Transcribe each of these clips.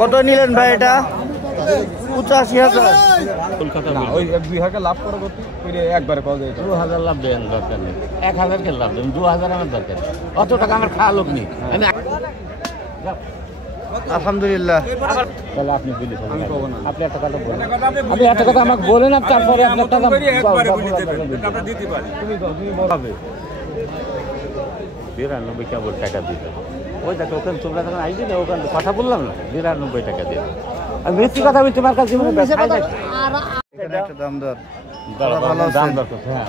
কত নিলেন ভাই এটা? 85,000। কলকাতা ওই 1,000 লাভ করে একবারে পাওয়া যায়। 2,000 লাভ দেন দরকার নেই, 1,000 কে লাভ দেন, 2,000 আমার দরকার, অত টাকা আমার খাওয়া লোক নেই। আলহামদুলিল্লাহ। তাহলে আপনি প্লিজ আপনি একটা কথা বলেন, আপনি একটা কথা আমাকে বলেন, তারপরে আপনার টাকা দিতে পারি। তুমি হবে 92 কেবল টাকা দিতে। ওই দেখো ওখানে তোমরা তখন আইবি না, ওখানে কথা বললাম না, 92 টাকা দিয়ে। আর মিষ্টি কথা আমি তোমার কাছে দাম দর দাম দর করছে। হ্যাঁ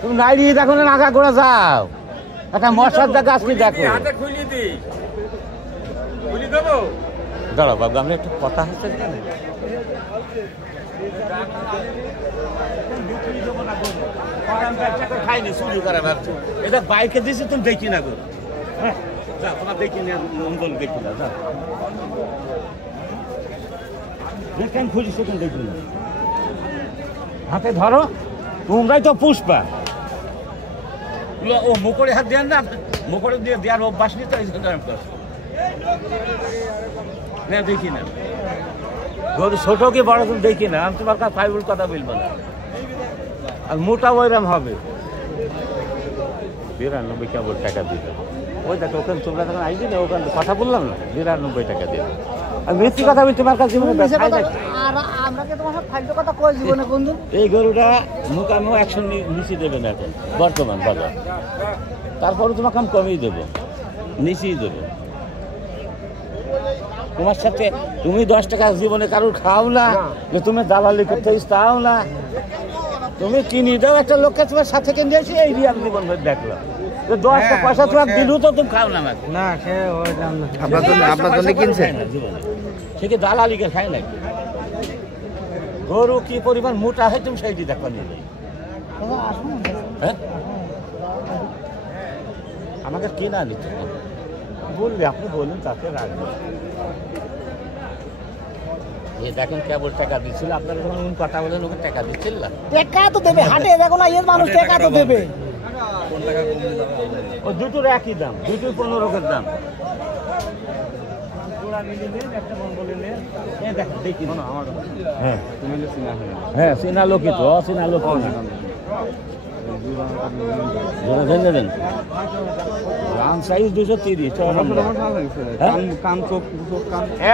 তুমি নাইড়ি দেখো না, আগা করে যাও, একটা মশার জায়গা আজকে দেখো। দাঁড়াও বাবু, আমরা একটু কথা হচ্ছে খাইনি চুরি করে ভাবছো, এটা বাইকে দিয়েছি তুমি দেখি না গো। হ্যাঁ তোমার দেখি না, মঙ্গল দেখি না, দেখেন খুঁজিস তুমি দেখি না, হাতে ধরো, তোমরাই তো পুষ্পা। ও মুখরে হাত দেন না, মুখরে দিয়ে দেওয়ার অভ্যাস নিতে দেখি না, গরু ছোট কি বড় তুমি দেখি না, আমি তোমার কাছে ফাইবুল কথা বলবো না, আর মোটা ওইরকম হবে। 92 কেবল টাকা দিতে। ওই দেখো ওখানে তোমরা তখন আইবি না, ওখানে কথা বললাম না, 92 টাকা দিয়ে। আর মিষ্টি কথা আমি তোমার কাছে এই গরুটা মোকামো 100 নিচে দেবে না এখন বর্তমান বাজার, তারপরে তোমাকে আমি কমিয়ে দেবো, নিচেই দেবো। তোমার সাথে তুমি 10 টাকা জীবনে কারোর খাও না, যে তুমি দালালি করতে তাও না, তুমি কিনে দাও একটা লোককে, তোমার সাথে কিনে এসে এই দিয়ে আমি জীবন দেখলাম 10 পয়সা তোমার দিলু তো তুমি খাও না। না আপনার জন্য কিনছে সে কি দালালিকে খায় নাকি? গরু কি পরিমাণ মোটা হয় তুমি সেইটি দেখো নিলে। হ্যাঁ আমাকে কেনা নিতে বললে, আপনি বললেন তাকে রাখবেন। দেখেন কেবল টাকা দিচ্ছিল, আপনারা যখন কথা বলেন ওকে টাকা দিচ্ছিল না, টাকা তো দেবে, হাটে দেখো না এর মানুষ টাকা তো দেবে। ও দুটোর একই দাম, দুটোর 15 দাম। হ্যাঁ চেনা লোকই তো, অচেনা লোক দেন। রাম সাইজ 230।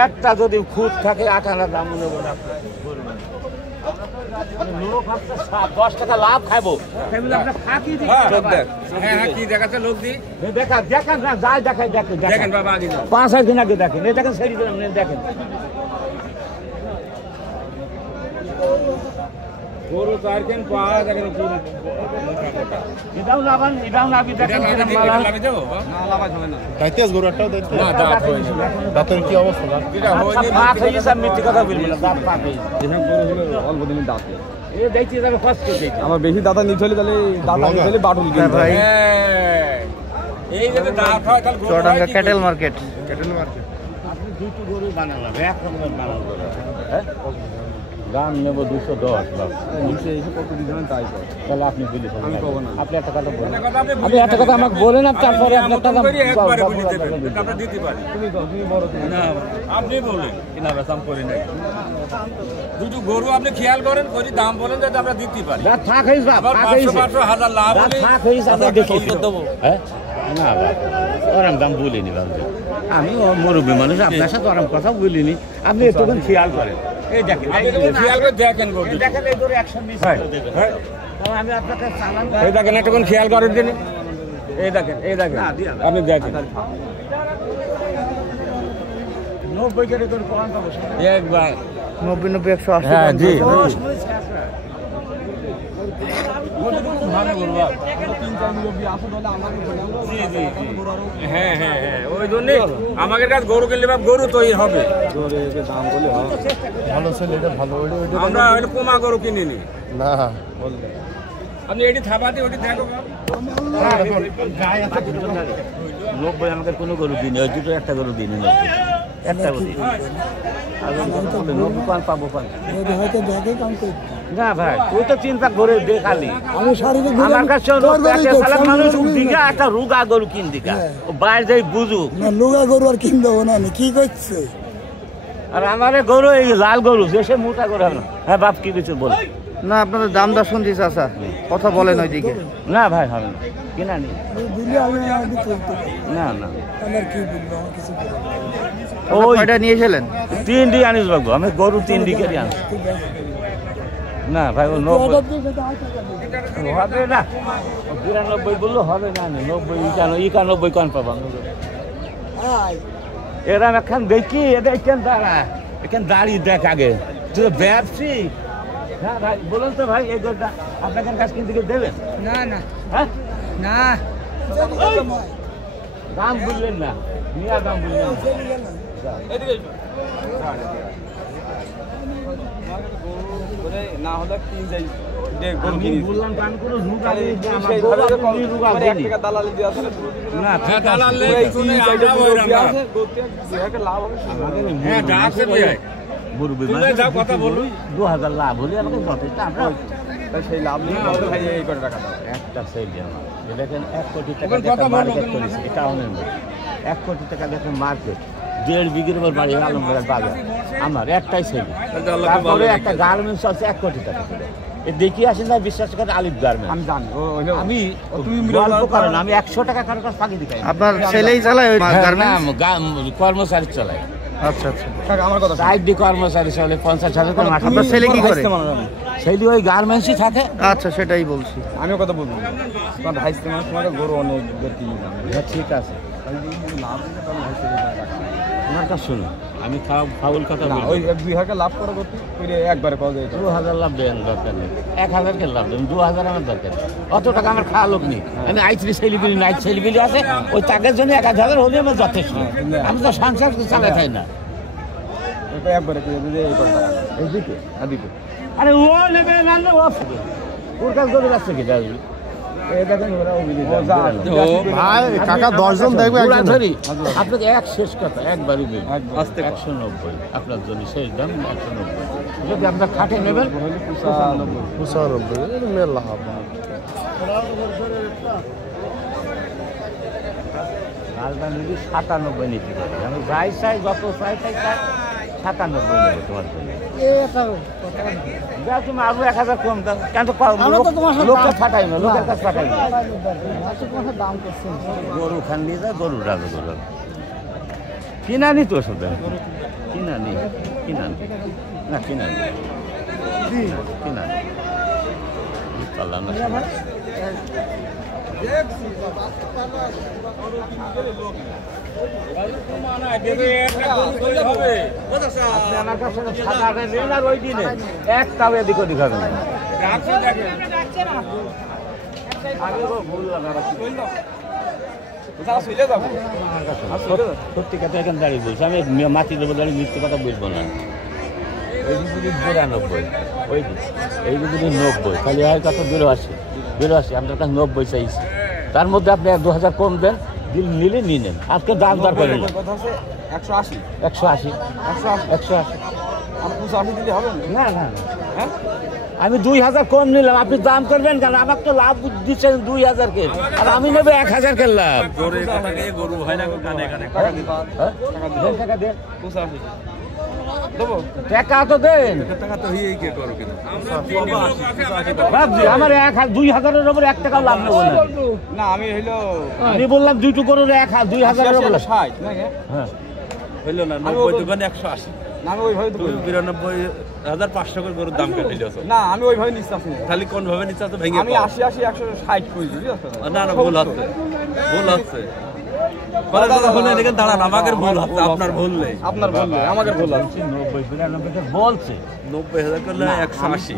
একটা যদি খুদ থাকে 8 দাম নেব না, 10 টাকা লাভ খাবো। দেখেন না যাই দেখাই, দেখেন 5-6 দিন আগে দেখেন, এই দেখেন ছেড়ে দিলাম, দেখেন গরু 4 দিন পাওয়া দেখেন। এটাও লাভান, এটাও লাভি, দেখেন দাঁতের কি অবস্থা? অল্প দিনের দাঁত আমার বেশি দাঁতা নিতে হলে তাহলে দাঁতা বাটুল ভাই। Chuadanga cattle market. আপনি দুটো গরু বানালাম, এক রকমের বানাবো, দাম নেব 210 লাখ। তাহলে আপনি বলি, আপনি একটা কথা বলেন, আপনি একটা কথা আমাকে বলেন, তারপরে আপনার টাকা দিতে পারি। আপনি বলেন কিনা দাম করে নাই, দুটো গরু আপনি খেয়াল করেন, করে দাম বলেন যাতে আমরা দিতে পারি। থাক হইস বাবা, 500-1000 লাভ থাক হইস, আমরা দেখি দেবো। হ্যাঁ না ওরম দাম বলিনি বাবু, আমি মুরব্বী মানুষ, আপনার সাথে ওরম কথা বলিনি, আপনি একটুখানি খেয়াল করেন। এই দেখেন খেয়াল করে দেখেন, দেখেন এই ধরে 120 দেবেন, আমি আপনাকে চালান। এই দেখেন একটুখানি খেয়াল করেন দিন, এই দেখেন আপনি দেখেন 90 করে কোন পাবো একবার 90 180। হ্যাঁ জি ওই জন্য আমাদের কাছে গরু কিনলে গরু তৈরি হবে। ভালো ছেলে, এটা ভালো। আমরা কোমা গরু কিনিনি না, আপনি এটি থাবাতে ওটি দেখো 90 আমাকে কোনো গরু দিনি, ওই দুটো একটা গরু দিনি, 90 একটা গরু দিনি। আর 90 পান পাবো পান হয়তো দেখে কাম করি না ভাই, তুই তো চিন্তা করে দে খালি। আমি শারীরিক আমার কাছে মানুষ দিঘা একটা রুগা গরু কিন দিঘা, ও বাইরে যাই বুঝুক না, লুগা গরু আর কিন দেবো না, আমি কি করছে? আর আমার গরু এই লাল গরু দেশে মোটা গরু হবে না। হ্যাঁ বাপ কি কিছু বল না আপনাদের দাম দর শুনছি চাচা, কথা বলেন ওইদিকে। না ভাই হবে না, কিনা নি দিলে আমি চলতে না না আমার কি বলবো, আমার কিছু বলবো না। ওই কয়টা নিয়েছিলেন? 3 আনিস বাবু, আমি গরু 3 দিকেরই আনছি। ঠিক আছে। না ভাই ও 90 অর্ডার দিয়ে সেটা 8 টাকা দিই। হবে না, 92 বললো হবে না, 90 91 কোন পাবো আয় এরা এখন দেখি এটা এখান দাঁড়া, এখান দাঁড়িয়ে দেখ আগে তুই ব্যবসি। হ্যাঁ ভাই বলুন তো ভাই, এই গরুটা আপনার কাছ কিনতে দেবেন? না না হ্যাঁ না দাম বুঝলেন না, নিয়া দাম বুঝলেন না হলে কি যাই আমি বললাম কান করে রুগা দিয়ে আমার গরু আপনি রুগা দেন দালালি দিয়ে আসলে না দালালি লাভ হবে। হ্যাঁ ডাকছে ভাই গরু কথা বলুন, 2000 লাভ হলে আমাকে যথেষ্ট। আমরা সেই লাভ নিয়ে ভাই এই করে টাকা একটা সেল আমার দেখেন 1 কোটি টাকা মার্কেট করেছে, এটা অনেক 1 কোটি টাকা দেখেন মার্কেট, 1.5 বিঘের উপর বাড়ি আলমবাজার বাজার আমার একটাই সেল। তারপরে একটা গার্মেন্টস আছে 1 কোটি টাকা, এ দেখি আসেন না, বিশ্বাস করে আলিফ গার্মেন্টস আমি জানি, আমি গল্প করেন আমি 100 টাকা কারো কাছে ফাঁকি দিই। আপনার ছেলেই চালায় ওই গার্মেন্টস? কর্মচারী চালায়। আচ্ছা আচ্ছা, আমার কথা সাইড দিয়ে কর্মচারী চলে 50,000 করে মাসে। আপনার ছেলে কি করে? ছেলে ওই গার্মেন্টসই থাকে। আচ্ছা সেটাই বলছি। আমিও কথা বলবো, তোমার ভাইস্তে মানে তোমার গরু অনেক বেশি ঠিক আছে, তোমার কাছে শুনো আমি ফাউল কথা না, বলবো। ওই 1-2 লাভ করে করতে একবারে পাওয়া যায়। 2000 লাভ দেন দরকার নেই, 1000 কে লাভ দেন, 2000 আমার দরকার নেই, অত টাকা আমার খাওয়া লোক নেই। আমি আইত্রি সেলিবিলি নাইট সেলিবিলি আছে, ওই টাকার জন্য 1000 হলে আমার যথেষ্ট। আমি তো সংসার চালাই থাই না। এটা একবারে কি এই করে টাকা এইদিকে আদিকে আরে ও নেবে না না ও আসবে, ওর কাছে গরু আছে কি যাই এই দেখেন ওরা ওইদিকে ভাই কাকা 10 জন দেখবে একজন ধরি আপনাকে এক শেষ কথা একবারই বলি, আস্তে 190 আপনার জন্য শেষ দাম 190। যদি আপনার খাটে নেবেন 95 মেলা হবে। লালটা নিবি 97 নিতে পারি, আমি যাই চাই যত চাই 97 নেবো তোমার জন্য। যা তুমি আরো 1000 কম দাও, কেন তো লোককে ফাটাই না, লোকের কাছে ফাটাই না। দাম করছে গরু খান নিয়ে যা, গরু রাখো গরু কিনা নি তো ওষুধ কিনা নি না কিনা নি পারলাম না। আমার কাছে ওই দিনে একটাও এদিক ওদিক হবে না। সত্যি কথা এখানে দাঁড়িয়ে বলছি, আমি মাটি দেবো দাঁড়িয়ে মিথ্যে কথা বলবো না। ওই দিকে 92, ওই দিক এই দিকে 90, খালি হয় কত 82 আপনার কাছে 90 চাইছি, তার মধ্যে আপনি 2000 কম দেন, দিল নিলে নিয়ে নেন। আজকে দাম দরকার নেই, 180 180 দিলে হবে না না হ্যাঁ আমি 2000 কম নিলাম, আপনি দাম করবেন কেন? আমার তো লাভ দিচ্ছেন 2000 কে, আর আমি নেবো 1000 কে লাভ। গরু হয় না টাকা দেন, 85 দেবো টাকা তো দেন, টাকা তো হয়ে কে করো কেন ভাবছি আমার 2000-এর উপর 1 টাকাও লাভ নেবো না। না আমি হইলো আমি বললাম দুটো করে 2000-এর উপর 60 নাকি হ্যাঁ হইলো না 90 দোকানে 180 না আমি ওইভাবে তো 92,500 করে গরুর দাম কাটিলে না আমি ওইভাবে নিচ্ছি না, খালি কোন ভাবে নিচ্ছি তো ভেঙে আমি 80 160 কইছি না না ভুল হচ্ছে দাঁড়ান আমাদের ভুল হচ্ছে, আপনার ভুল নেই, আপনার ভুল নেই, আমাদের ভুল হচ্ছে। 90-92 বলছে 90,000 করলে 180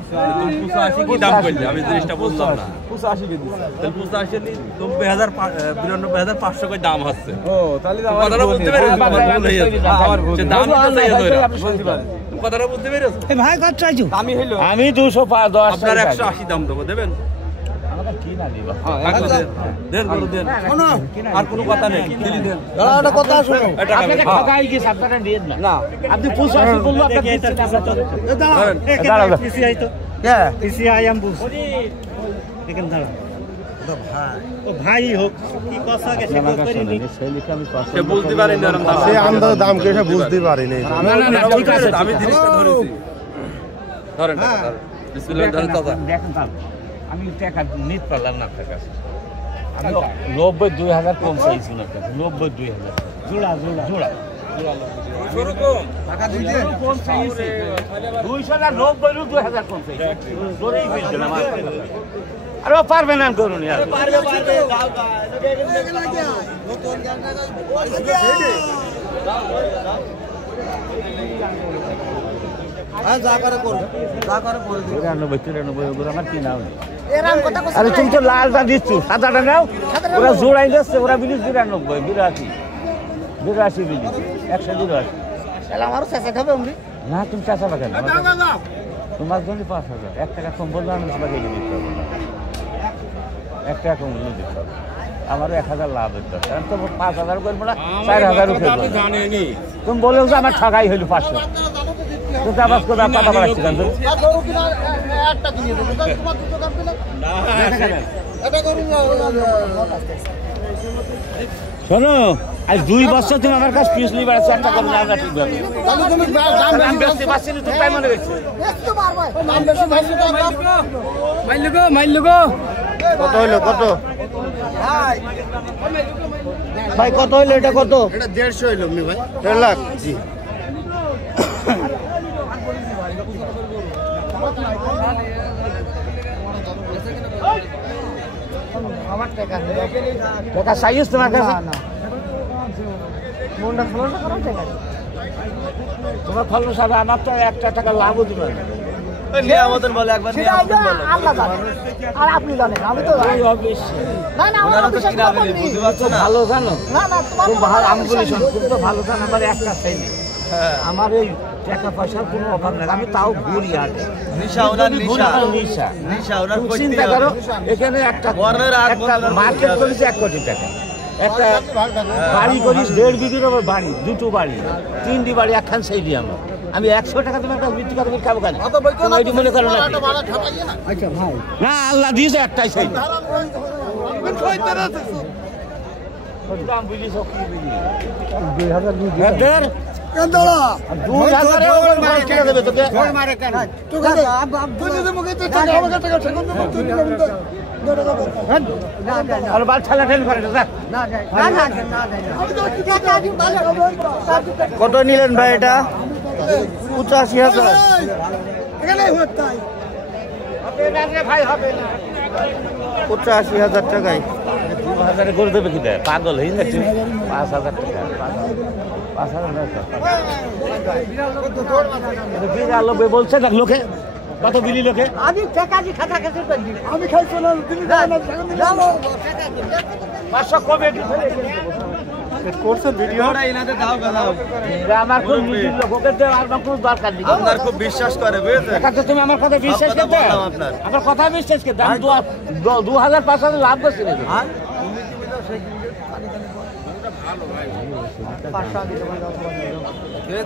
তুমি 85 কি দাম কইলে আমি জিনিসটা বললাম না 85 কে দিছি তাহলে 85 নি 92,500 করে দাম হচ্ছে। ও তাহলে কথাটা বুঝতে পেরেছো, আমার ভুল হয়ে গেছে, আমার ভুল দাম তো আপনি বলতে পারেন, কথাটা বুঝতে পেরেছো ভাই কত চাইছো? আমি হইলো আমি 210 আপনার 180 দাম দেবো, দেবেন? কি না দিবা দেন গরু দেন আর কোনো কথা নেই দিলি দেন একটা কথা শুনো আপনাকে ঠকাই গেছে আপনারা নিয়েন না আপনি পুষ আসি বললো আপনাকে দাঁড়াও পিসিআই তো কে পিসিআই আম বুঝ দেখেন দাঁড়াও ও ভাই হোক কি কথা গেছে করিনি সে বুঝতে পারে না এরকম দাম সে আন্দাজ দাম কে সে বুঝতে পারিনি না ঠিক আছে আমি জিনিসটা ধরেছি ধরেন বিসমিল্লাহ ধরেন দাদা দেখেন আমি টাকা নিতে পারলাম না আপনার কাছে আমি 92,000 কম চাইছি না 92,000 জোড়া জোড়া জোড়া টাকা দিতে কম চাইছি 290 কম চাইছি জোরেই ফেলছিলাম আরে পারবে না করুন यार পারবে যা করে করো 93 ওগুলো আমার কি নাও আরে তুমি তো লালটা দিচ্ছ সাদাটা নাও ওরা জোড়াই দিচ্ছে ওরা বিলিশ 92 82 বিলিশ 182 তাহলে আমারও চেঁচা খাবে অমনি না তুমি চাষা বাগান তোমার জন্য 5,000 1 টাকা কম বললে আমি তোমাকে দিয়ে দিতে হবে 1 টাকা কম বললে দিতে হবে আমারও 1,000 লাভ হচ্ছে কারণ তো 5,000 করবো না 4,000 আপনি জানেনই তুমি বলেও যে আমার ঠগাই হইল 500 তো আবাস করে পাতা বাড়াচ্ছি কেন একটা কিনে দেবো তোমার দুটো দাম পেলে এটা করুন শোনো আজ 2 বছর তুমি আমার কাছে পিস নিয়ে বেড়াচ্ছ একটা কম না ঠিক ভাবে তাহলে তুমি দাম বেশি বাসি তুমি তাই মনে করছো বেচতে পারবে নাম বেশি ভাইছি তো মাইলুগো কত হইলো কত ভাই কত হইলো এটা কত এটা 150 হইলো মি ভাই 1.5 লাখ জি আমার টাকা টাকা সাইজ তোমার কাছে মনটা খোলা করো টাকা তোমার ফলন সাথে আমার তো 1 টাকা লাভও দিবে না নিয়ামতের বলে একবার নিয়ামতের বলে আল্লাহ জানে আর আপনি জানেন আমি তো ওই অফিস না না আমার বিশ্বাস করবেন নি। বুঝতে তো ভালো জানো না না তোমার খুব ভালো আমি বলি শোনো, তুমি তো ভালো জানো আমার একটা চাই নেই আমার এই টাকা পয়সার কোনো অভাব নেই আমি তাও ঘুরি আর নিশা ওনার নিশা নিশা নিশা ওনার তুমি করতে চিন্তা করো এখানে একটা বর্ণের আগ বন্ধ মার্কেট করেছে 1 কোটি টাকা একটা বাড়ি করিস 1.5 বিঘের ওপর বাড়ি দুটো বাড়ি 3টি বাড়ি একখান সেই দিয়ে আমার আমি 100 টাকা তোমার কাছে বিক্রি করে খাবো কেন তুমি ওইটি মনে করো না না আল্লাহ দিয়েছে একটাই সেই দাম বুঝিস কি বুঝিস 2000 আর বাল ঠালা ঠেল করে যা কত নিলেন ভাই এটা 85,000 ভাই হবে না 85,000 টাকায় 2000 করে দেবে কি দেয় পাগল হয়ে যাচ্ছে 5,000 টাকা 5,000 টাকা বলছে না লোকে কত বিলি লোকে আমি টাকা দি খাতা খাতা করি আমি খাইছো না তুমি জানো 500 কমে করছে ভিডিও এনাদের দাও দাও আমার খুব নিজের লোক ওকে দেওয়ার আমার কোনো দরকার নেই আপনার খুব বিশ্বাস করে বুঝেছেন আচ্ছা তুমি আমার কথা বিশ্বাস কথা করতে বললাম আপনার। আমার কথা বিশ্বাস করতে আমি 2000 5,000 লাভ করছি নাকি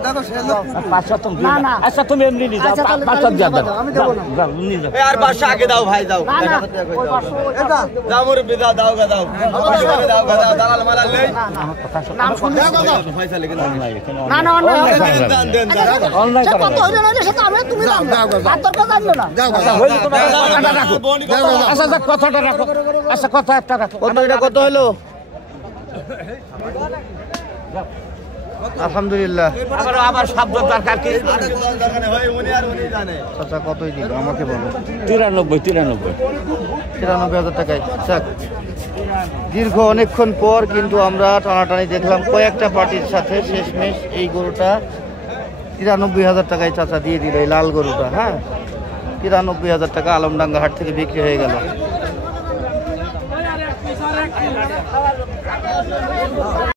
দেখো সে 500 তুমি না, না। আচ্ছা তুমি এমনি নিয়ে যাও আচ্ছা, তাহলে 500 দিয়ে দাও আমি দেবো না। যাও নিয়ে যাও আর 500 আগে দাও ভাই দাও না না ওই পাঁচশো, ওই পাঁচশো। দাও মোর বিদা দাও গা দাও দাও গা দাও দালাল মালাল নেই আমার কথা শোনো নাম শুনে পয়সা লেগে না না অন্য দেন দেন অনলাইন সে করো কত হইলো না সেটা আমি তুমি দাও আর দরকার জানলো না আচ্ছা হইলো তোমার কথাটা রাখো আচ্ছা যাক কথাটা রাখো আচ্ছা কথা একটা রাখো কত এটা কত হলো আলহামদুলিল্লাহ আবার শব্দ দরকার কি ভাই উনি আর উনি জানে আচ্ছা কতই দিল আমাকে বলো 93 93,000 টাকায় যাক দীর্ঘ অনেকক্ষণ পর কিন্তু আমরা টানাটানি দেখলাম কয়েকটা পার্টির সাথে শেষমেশ এই গরুটা 93,000 টাকায় চাচা দিয়ে দিল এই লাল গরুটা হ্যাঁ 93,000 টাকা আলমডাঙ্গা হাট থেকে বিক্রি হয়ে গেল